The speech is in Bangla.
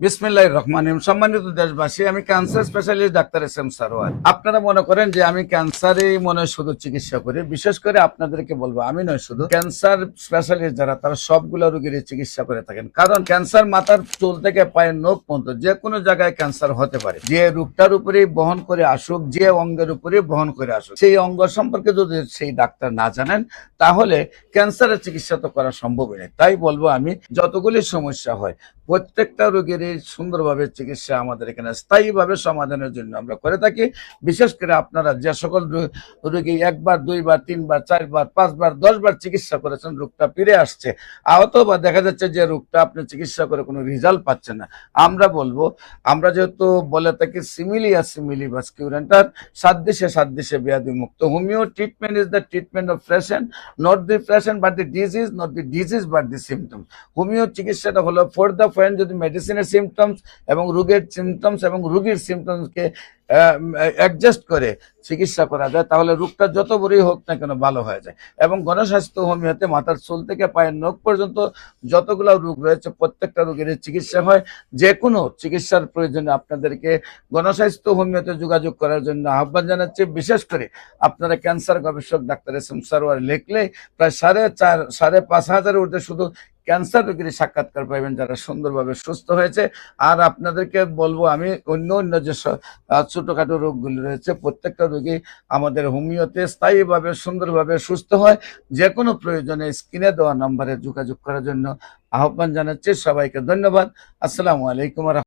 বিসমিল্লাহির রহমানির রহিম। সম্মানিত দেশবাসী, আমি cancer specialist doctor S M Sarwar. আপনারা মনে করেন যে আমি ক্যান্সারই মনে হয় শুধু চিকিৎসা করি। বিশেষ করে আপনাদেরকে বলবো, আমি নয়, শুধু ক্যান্সার স্পেশালিস্ট যারা, তারা সবগুলো রোগীরই চিকিৎসা করে থাকেন। কারণ ক্যান্সার মাথার চুল থেকে পায়ের নখ পর্যন্ত যে কোনো জায়গায় ক্যান্সার হতে পারে। যে রোগটার উপরেই বহন করে আসুক, যে অঙ্গের উপরেই বহন করে আসুক, সেই অঙ্গ সম্পর্কে যদি সেই ডাক্তার না জানেন, তাহলে ক্যান্সারের চিকিৎসা তো করা সম্ভব নয়। তাই বলবো, আমি যতগুলি সমস্যা হয় প্রত্যেকটা রোগীরই সুন্দরভাবে চিকিৎসা আমাদের এখানে স্থায়ীভাবে সমাধানের জন্য আমরা করে থাকি। বিশেষ করে আপনারা যে সকল রোগী একবার, দুইবার, তিনবার, চারবার, পাঁচবার, 10বার চিকিৎসা করেছেন, রোগটা ফিরে আসছে, অথবা দেখা যাচ্ছে যে রোগটা আপনি চিকিৎসা করে কোনো রেজাল্ট পাচ্ছেন না, আমরা বলবো, আমরা যেহেতু বলে থাকি সিমিলিয়া সিমিলিবাস কিউরেন্টার, সাদৃশ্যে ব্যাধি মুক্ত। Homeo treatment is the treatment of patient, not the patient but the disease, not the disease but the symptom. Homeo চিকিৎসাটা হলো ফর দ্য পয়েন্ট, যদি মেডিসিনের সিমটমস এবং রোগের সিমটমস এবং রোগীর সিমটমসকে অ্যাডজাস্ট করে চিকিৎসা করা যায়, তাহলে রোগটা যত বড়ই হোক না কেন ভালো হয়ে যায়। এবং গণস্বাস্থ্য হোমিওতে মাথার চুল থেকে পায়ের নখ পর্যন্ত যতগুলো রোগ রয়েছে প্রত্যেকটা রোগের চিকিৎসা হয়। যে কোনো চিকিৎসার প্রয়োজনে আপনাদেরকে গণস্বাস্থ্য হোমিওতে যোগাযোগ করার জন্য আহ্বান জানাচ্ছি। বিশেষ করে আপনারা ক্যান্সার গবেষক ডাক্তার এস এম সারোয়ার লিখলে প্রায় 4,500 ঊর্ধ্বে শুধু ক্যান্সার রোগীর সাক্ষাৎকার পাইবেন, যারা সুন্দরভাবে সুস্থ হয়েছে। আর আপনাদেরকে বলবো, আমি অন্য যে ছোটখাটো রোগগুলি রয়েছে প্রত্যেকটা রোগী আমাদের হোমিওতে স্থায়ীভাবে সুন্দরভাবে সুস্থ হয়। যে কোনো প্রয়োজনে স্ক্রিনে দেওয়া নম্বরে যোগাযোগ করার জন্য আহ্বান জানাচ্ছি। সবাইকে ধন্যবাদ। আসসালামু আলাইকুম।